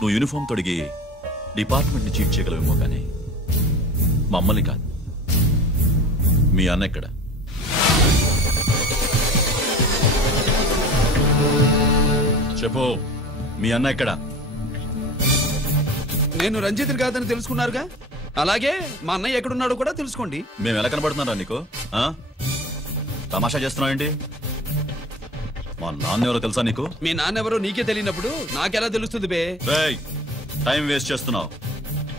నువ్వు యూనిఫామ్ తొడిగి డిపార్ట్మెంట్ని చీట్ చేయగలవేమో కానీ మమ్మల్ని కాదు. మీ అన్న ఎక్కడ? చెప్పు, మీ అన్న ఎక్కడ? నేను రంజిత్ కాదని తెలుసుకున్నారుగా, అలాగే మా అన్నయ్య ఎక్కడున్నాడో కూడా తెలుసుకోండి. మేము ఎలా కనబడుతున్నారా నీకు? తమాషా చేస్తున్నావేంటి? మా నాన్న ఎవరో తెలుసా నీకు? మీ నాన్న ఎవరో నీకే తెలియనప్పుడు నాకెలా తెలుస్తుంది బే? టైం వేస్ట్ చేస్తున్నావు.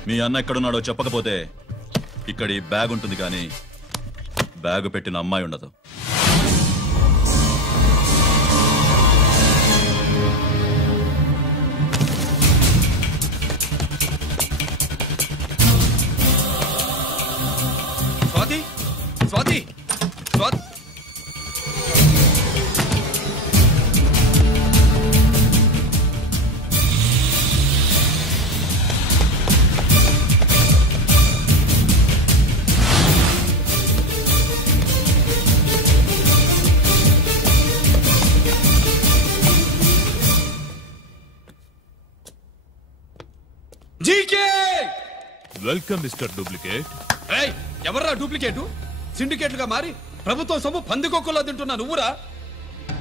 మీ అన్న ఎక్కడున్నాడో చెప్పకపోతే ఇక్కడ ఈ బ్యాగ్ ఉంటుంది కానీ బ్యాగ్ పెట్టిన అమ్మాయి ఉండదు. Swathi, Swathi, Swathi. GK welcome mister duplicate. ఎవర్రా డూప్లికేటు? సిండికేట్లుగా మారి ప్రభుత్వం సొమ్ము పందికొక్కులా తింటున్నా నువ్వురా?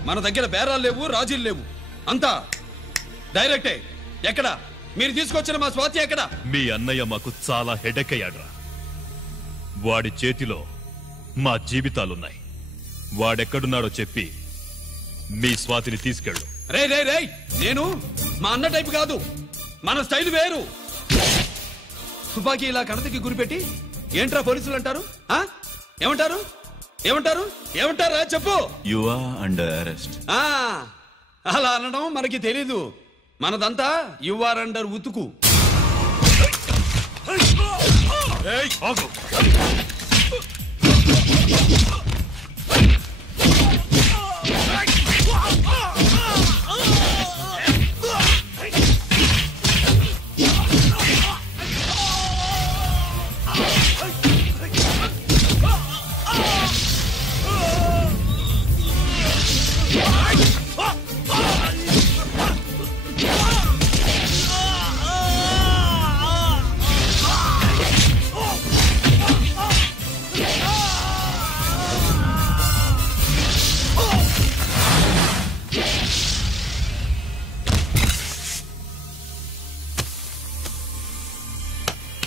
మన దగ్గర బేరాలు లేవు, రాజీలు లేవు, అంతా డైరెక్టే. ఎక్కడ మీరు తీసుకొచ్చిన మా స్వాతి ఎక్కడ? మీ అన్నయ్య మాకు చాలా హెడేక్ అయ్యాడ్రా. వాడి చేతిలో మా జీవితాలున్నాయి. వాడెక్కడున్నాడో చెప్పి మీ స్వాతిని తీసుకెళ్ళు. రే రే రే, నేను మా అన్న టైపు కాదు, మన స్టైల్ వేరు. తుపాకీ ఇలా కణతకి గురిపెట్టి ఏంట్రా పోలీసులు అంటారు? ఏమంటారు? ఏమంటారు? ఏమంటారా చెప్పు. You are under arrest. అలా అనడం మనకి తెలీదు. మనదంతా యు ఆర్ అండర్ ఉతుకు.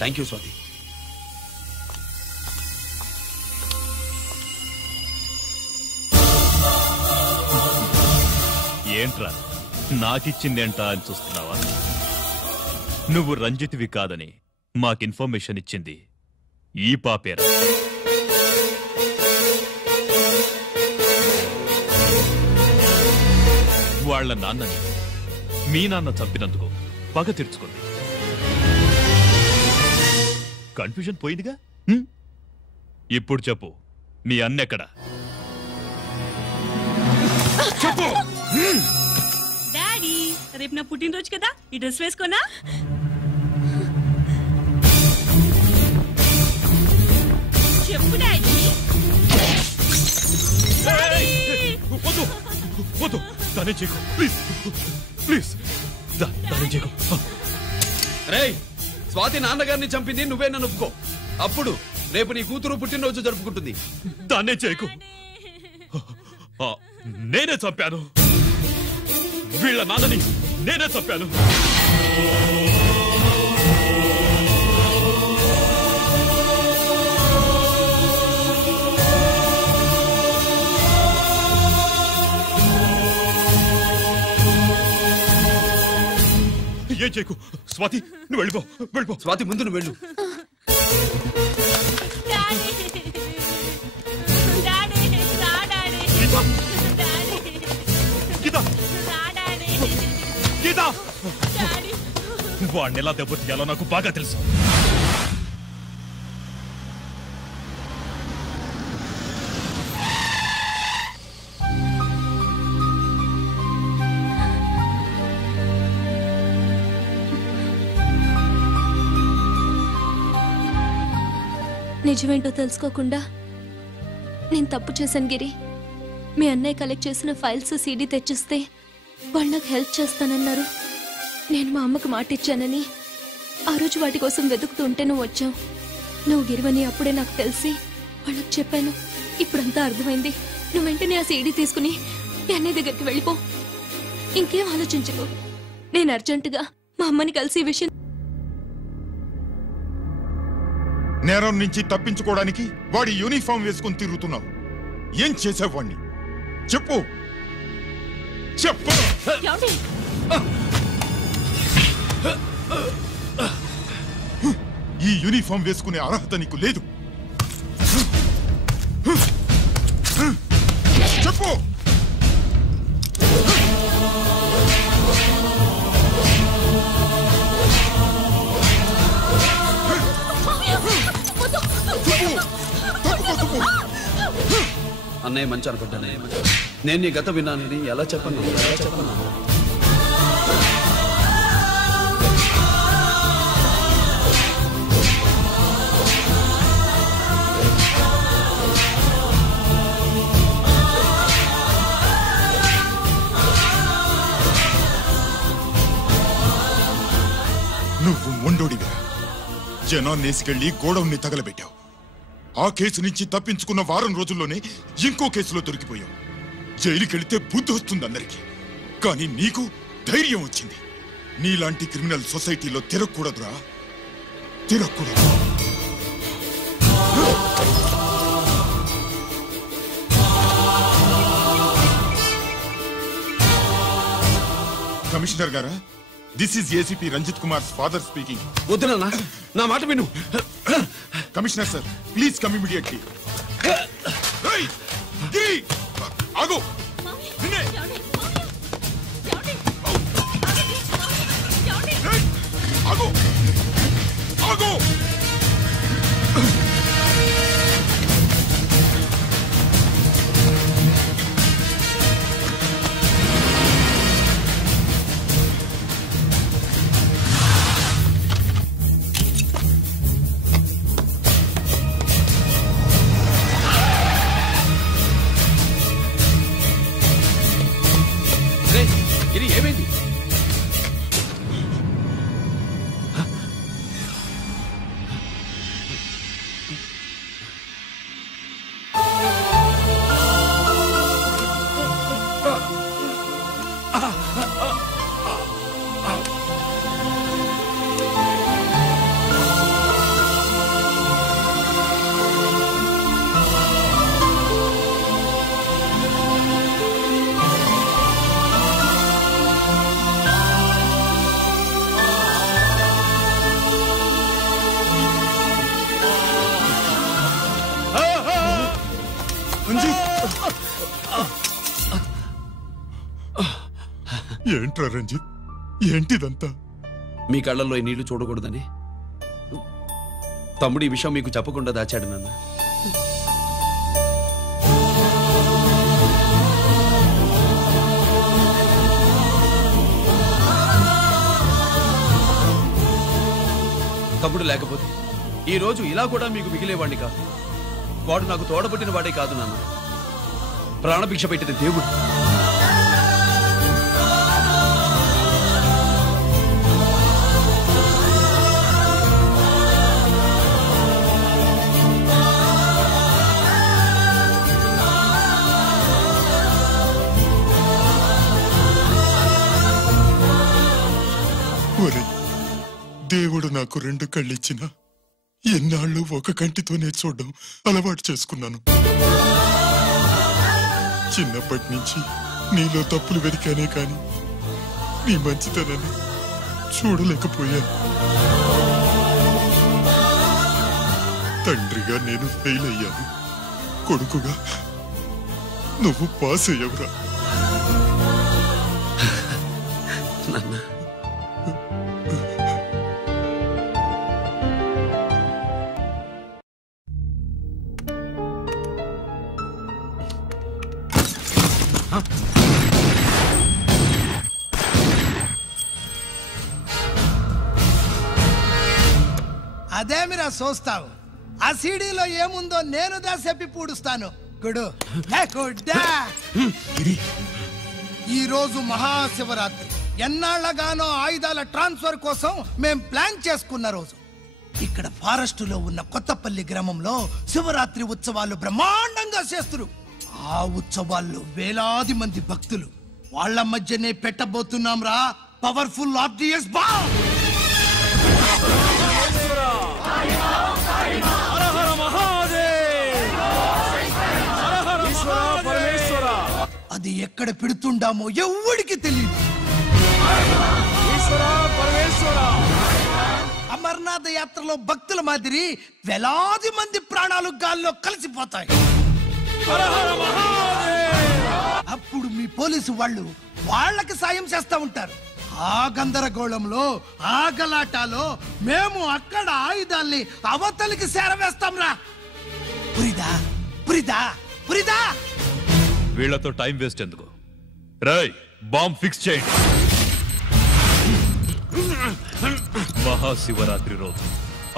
Thank you Swathi. ఏంట్రా నాకిచ్చిందేంటా అని చూస్తున్నావా? నువ్వు రంజిత్వి కాదని మాకు ఇన్ఫర్మేషన్ ఇచ్చింది ఈ పాపేరా. వాళ్ల నాన్నని మీ నాన్న చంపినందుకు పగ తీర్చుకుంది. కన్ఫ్యూజన్ పోయిందిగా. ఇప్పుడు చెప్పు, మీ అన్నెక్కడా? చెప్పు. డాడీ, రేపు నా పుట్టినరోజు కదా, ఈ డ్రెస్ వేసుకోనా? చెప్పు డాడీ. వద్దు వద్దు, దానే చేయకు ప్లీజ్ ప్లీజ్, దానే చేయకు. రేయ్, స్వాతి నాన్నగారిని చంపింది నువ్వే నన్ను ఒప్పుకో. అప్పుడు రేపు నీ కూతురు పుట్టినరోజు జరుపుకుంటుంది. దాన్నే చేయకు. నేనే చంపాను, వీళ్ళ నాన్నని నేనే చంపాను. ఏం చేయకు స్వాతి, నువ్వు వెళ్ళిపో వెళ్ళిపో. స్వాతి ముందు నువ్వు వెళ్ళు. వాడిని ఎలా దెబ్బతీయాలో నాకు బాగా తెలుసు. నిజమేంటో తెలుసుకోకుండా నేను తప్పు చేశాను గిరి. మీ అన్నయ్య కలెక్ట్ చేసిన ఫైల్స్ సీడీ తెచ్చిస్తే వాళ్ళు నాకు హెల్ప్ చేస్తానన్నారు. నేను మా అమ్మకు మాట ఇచ్చానని ఆ రోజు వాటి కోసం వెతుకుతూ ఉంటే నువ్వు వచ్చావు. నువ్వు గిరివని అప్పుడే నాకు తెలిసి వాళ్ళకి చెప్పాను. ఇప్పుడంతా అర్థమైంది. నువ్వు వెంటనే ఆ సీడీ తీసుకుని మీ అన్నయ్య దగ్గరికి వెళ్ళిపో. ఇంకేం ఆలోచించుకో. నేను అర్జెంటుగా మా అమ్మని కలిసి ఈ విషయం. నేరం నుంచి తప్పించుకోవడానికి వాడి యూనిఫామ్ వేసుకుని తిరుగుతున్నావు. ఏం చేసావు వాణ్ణి? చెప్పు చెప్పు. ఈ యూనిఫామ్ వేసుకునే అర్హత నీకు లేదు. చెప్పు. అన్నయ్య మంచి అనుకుంటానే. నేను నీ గత విన్నానని ఎలా చెప్పను? నువ్వు మొండోడిగా జనాన్నేసుకెళ్లి గోడౌన్ని తగలబెట్టావు. ఆ కేసు నుంచి తప్పించుకున్న వారం రోజుల్లోనే ఇంకో కేసులో దొరికిపోయావు. జైలుకెళ్తే బుద్ధి వస్తుంది అందరికీ, కానీ నీకు ధైర్యం వచ్చింది. నీలాంటి క్రిమినల్ సొసైటీలో తిరగకూడదురా, తిరగకూడదు. కమిషనర్ గారా, this is ACP Ranjith Kumar father speaking. వద్దునా, నా మాట విను. Commissioner sir, please come immediately. ఆగు. ఆగు. ఆగు. ఇది ఏమైంది? ఏంట్రా రంజిత్, ఏంటిదంతా? మీ కళ్ళల్లో ఈ నీళ్లు చూడకూడదని తమ్ముడు ఈ విషయం మీకు చెప్పకుండా దాచాడు నాన్న. తమ్ముడు లేకపోతే ఈ రోజు ఇలా కూడా మీకు మిగిలేవాడిని కాదు. వాడు నాకు తోడబుట్టిన వాడే కాదు నాన్న, ప్రాణభిక్ష పెట్టిన దేవుడు. దేవుడు నాకు 2 కళ్ళిచ్చినా ఎన్నాళ్ళు ఒక కంటితోనే చూడడం అలవాటు చేసుకున్నాను. చిన్నప్పటి నుంచి నీలో తప్పులు వెతికానే కాని నీ మంచితనాన్ని చూడలేకపోయాను. తండ్రిగా నేను ఫెయిల్ అయ్యాను, కొడుకుగా నువ్వు పాస్ అయ్యవురా. అదేమిరా చూస్తావు? ఆ సీడీలో ఏముందో నేను చెప్పి పూడుస్తాను. గుడు గుడ్డా, ఈ రోజు మహాశివరాత్రి. ఎన్నాళ్లగానో ఆయుధాల ట్రాన్స్ఫర్ కోసం మేం ప్లాన్ చేసుకున్న రోజు. ఇక్కడ ఫారెస్ట్ లో ఉన్న కొత్తపల్లి గ్రామంలో శివరాత్రి ఉత్సవాలు బ్రహ్మాండంగా చేస్తున్నారు. ఆ ఉత్సవాల్లో వేలాది మంది భక్తులు. వాళ్ళ మధ్యనే పెట్టబోతున్నాం రా పవర్ఫుల్ ఆర్డిఎస్ బాంబ్. అది ఎక్కడ పెడుతుండామో ఎవడికి తెలియదు. అమర్నాథ్ యాత్రలో భక్తుల మాదిరి వేలాది మంది ప్రాణాలు గాల్లో కలిసిపోతాయి. అప్పుడు మీ పోలీసు వాళ్ళు వాళ్ళకి సాయం చేస్తా ఉంటారు. ఆ గందరగోళంలో ఆ గలాటాలో మేము అక్కడ ఆయుధాల్ని అవతలికి చేరవేస్తాం రా. పురిదా పురిదా పురిదా. వీళ్లతో టైం వేస్ట్ ఎందుకు? రై బాంబ్ ఫిక్స్ చేయండి. మహాశివరాత్రి రోజు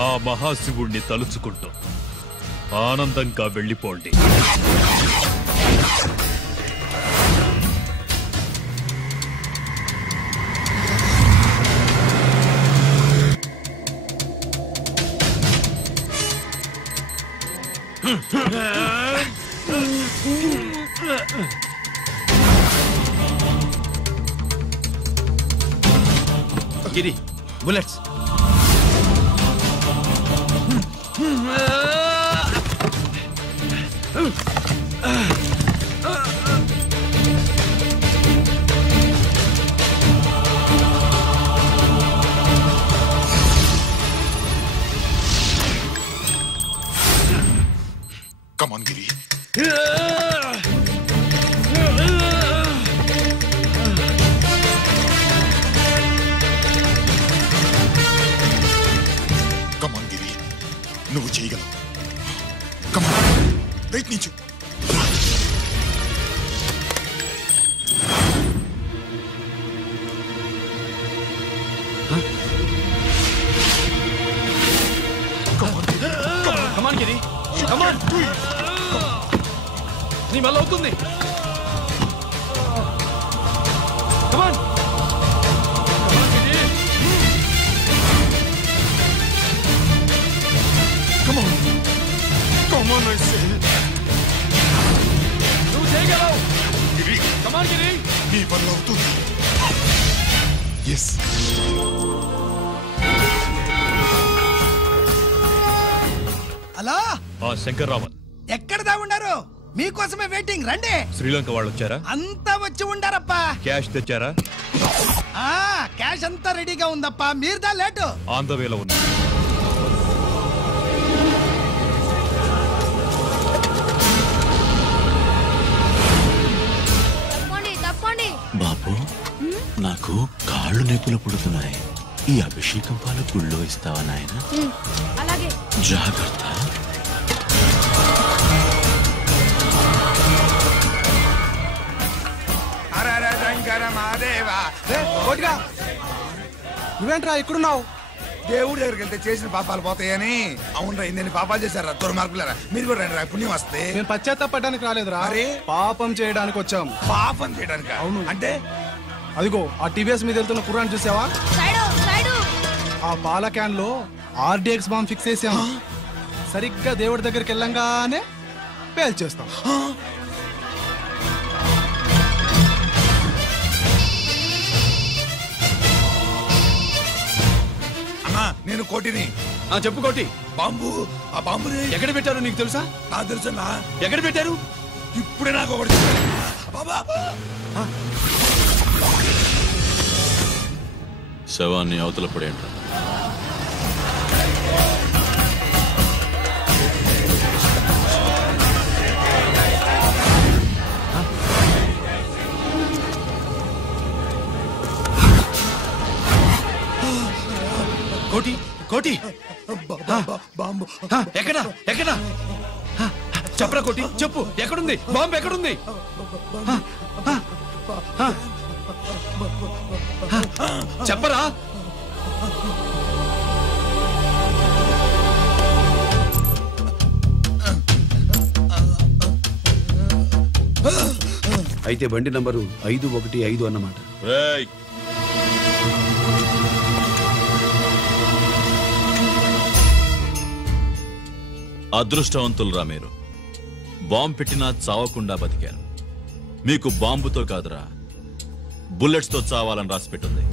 ఆ మహాశివుణ్ణి తలుచుకుంటూ ఆనందంగా వెళ్ళిపోండి. గిరి bullets. Come on, Giri. Come on, Giri. నువ్వు చేయగలవు. Come on. ప్రయత్నించు. Come on, Giri. Come on. నీ వల్ల అవుతుంది. Come on. Come on, Giri. Come on. Come on, I say. నువ్వు చేయగలవు. గిరి, Come on, Giri. నీ వల్ల అవుతుంది. Yes. హలో, ఆ శంకర్ రామన్ ఎక్కడ దా ఉన్నారు? మీకోసమే వెయిటింగ్. రండి. శ్రీలంక వాళ్ళు వచ్చారా? అంతా వచ్చి ఉండారప్పా. క్యాష్ తెచ్చారా? క్యాష్ అంతా రెడీగా ఉందప్పా. మీరు దా లేటు. ఆన్ ద వేలో ఉంది. బాబు, నాకు కాళ్ళు నొప్పులు పుడుతున్నాయి. ఈ అభిషేకం పాలు గుళ్ళో ఇస్తావా నాయన? అలాగే. జాగ్రత్త. నువ్వేంట్రా ఇక్కడున్నావు? దేవుడి దగ్గరికి వెళ్తే చేసిన పాపాలు పోతాయని. అవునరా, ఇన్ని పాపాలు చేశారా దుర్మార్గులారా. మీరు కూడా రండి రా, పుణ్యం వస్తే. మేము పశ్చాత్తాపడడానికి రాలేదురా, పాపం చేయడానికి వచ్చాం. పాపం చేయడానికి? అవును. అంటే అదిగో ఆ టీవీఎస్ మీద వెళ్తున్న కుర్రాన్ని చూసావా? ఆ పాల క్యాన్ లో ఆర్డిఎక్స్ బాంబ్ ఫిక్స్ చేసాం. సరిగ్గా దేవుడి దగ్గరికి వెళ్ళంగానే పేల్చేస్తాం. అన్నా, నేను కోటిని. చెప్పు కోటి. బాంబు, ఆ బాంబుని ఎక్కడ పెట్టారు నీకు తెలుసా? నాకు తెలుసన్నా. ఎక్కడ పెట్టారు? ఇప్పుడే నాకు ఒకటి బాబా. శవాన్ని అవతల పడేంట. కోటి కోటి. బాంబు ఎక్కడ ఎక్కడ చెప్పరా కోటి, చెప్పు. ఎక్కడుంది బాంబు? ఎక్కడుంది? చెప్పరా. అయితే బండి నంబరు 515 అన్నమాట. అదృష్టవంతులరా మీరు. బాంబు పెట్టినా చావకుండా బతికారు. మీకు బాంబుతో కాదురా, బుల్లెట్స్ తో చావాలని రాసి పెట్టింది.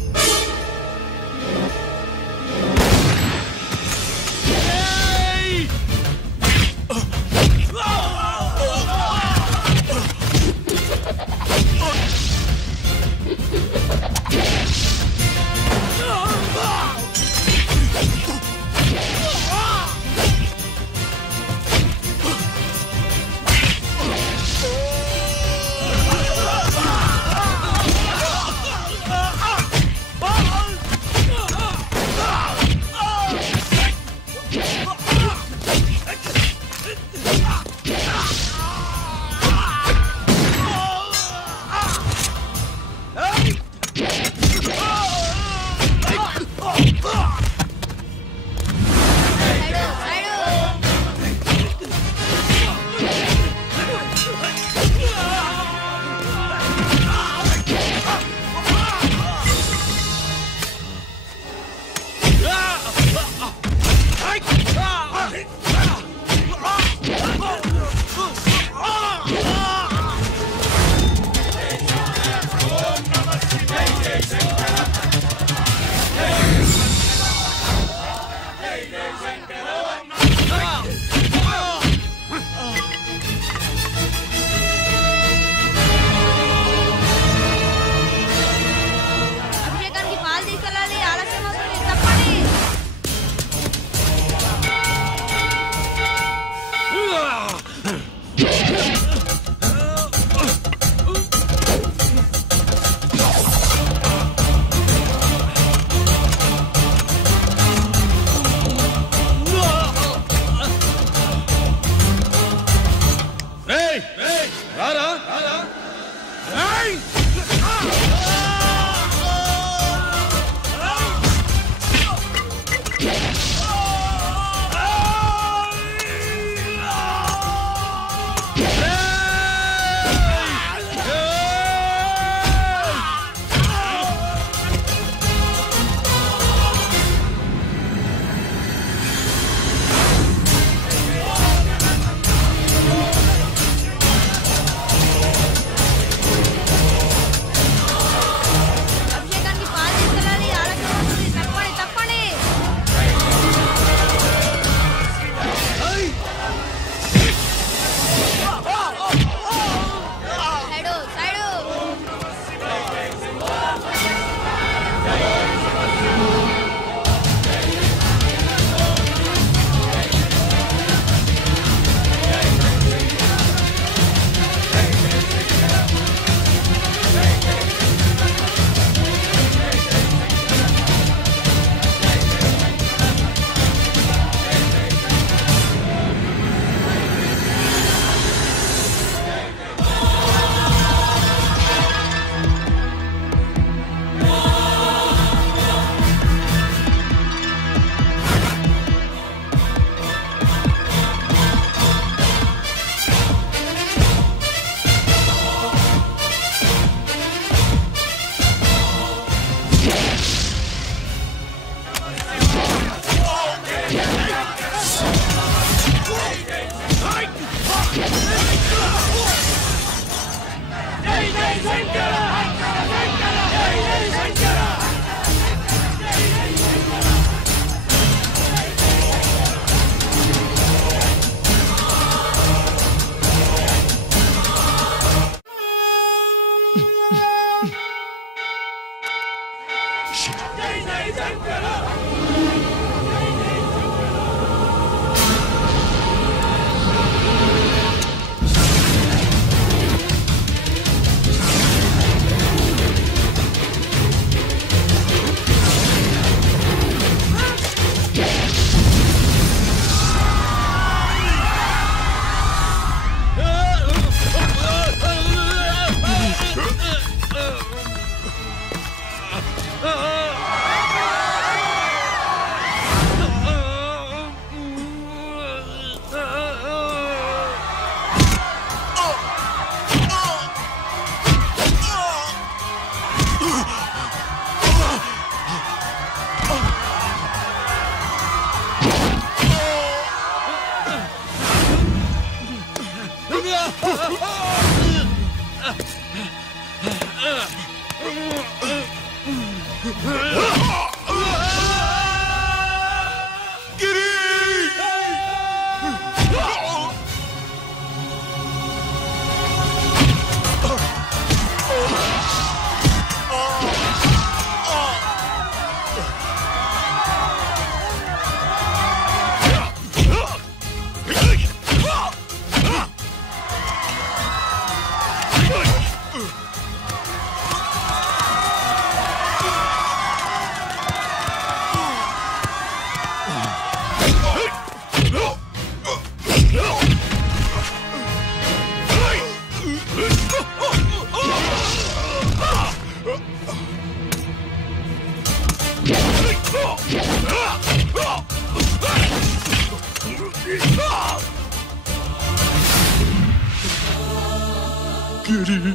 గిరి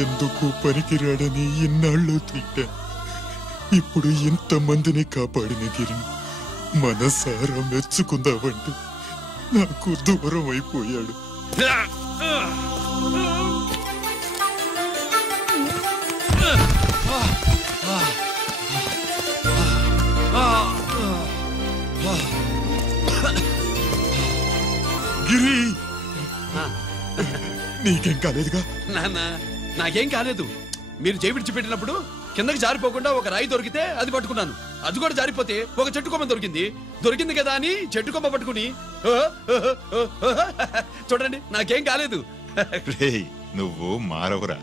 ఎందుకు పనికిరాడని ఇన్నాళ్ళు తిట్టా. ఇప్పుడు ఇంతమందిని కాపాడిన గిరి మనసారా మెచ్చుకుందామంటే నాకు దూరం అయిపోయాడు. గిరి నీకేం కాలేదుగా? నాన్న నాకేం కాలేదు. మీరు చేయి విడిచిపెట్టినప్పుడు కిందకి జారిపోకుండా ఒక రాయి దొరికితే అది పట్టుకున్నాను. అది కూడా జారిపోతే ఒక చెట్టు కొమ్మ దొరికింది కదా అని చెట్టు కొమ్మ పట్టుకుని చూడండి నాకేం కాలేదు. నువ్వు మారవురా.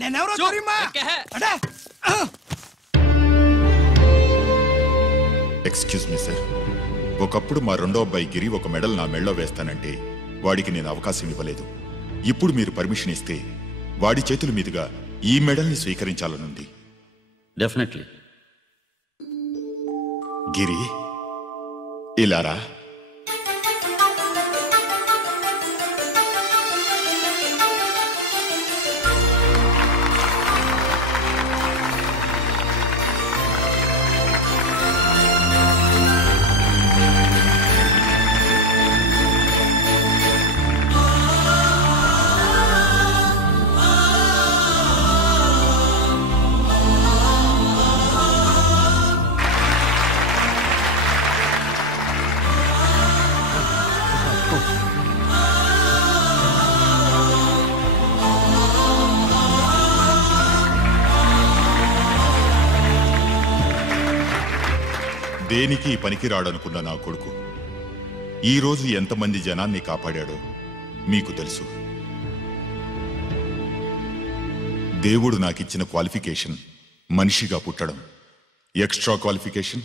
నేనెవరో తెలియమా? ఎక్స్క్యూజ్ మీ సార్, ఒకప్పుడు మా రెండో అబ్బాయి గిరి ఒక మెడల్ నా మెడలో వేస్తానంటే వాడికి నేను అవకాశం ఇవ్వలేదు. ఇప్పుడు మీరు పర్మిషన్ ఇస్తే వాడి చేతుల మీదుగా ఈ మెడల్ని స్వీకరించాలనుంది. డెఫినెట్లీ. గిరి ఇలారా. దేనికి పనికిరాడనుకున్న నా కొడుకు ఈరోజు ఎంతమంది జనాన్ని కాపాడాడో మీకు తెలుసు. దేవుడు నాకిచ్చిన క్వాలిఫికేషన్ మనిషిగా పుట్టడం. ఎక్స్ట్రా క్వాలిఫికేషన్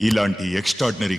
ఇలాంటి ఎక్స్ట్రాడినరీ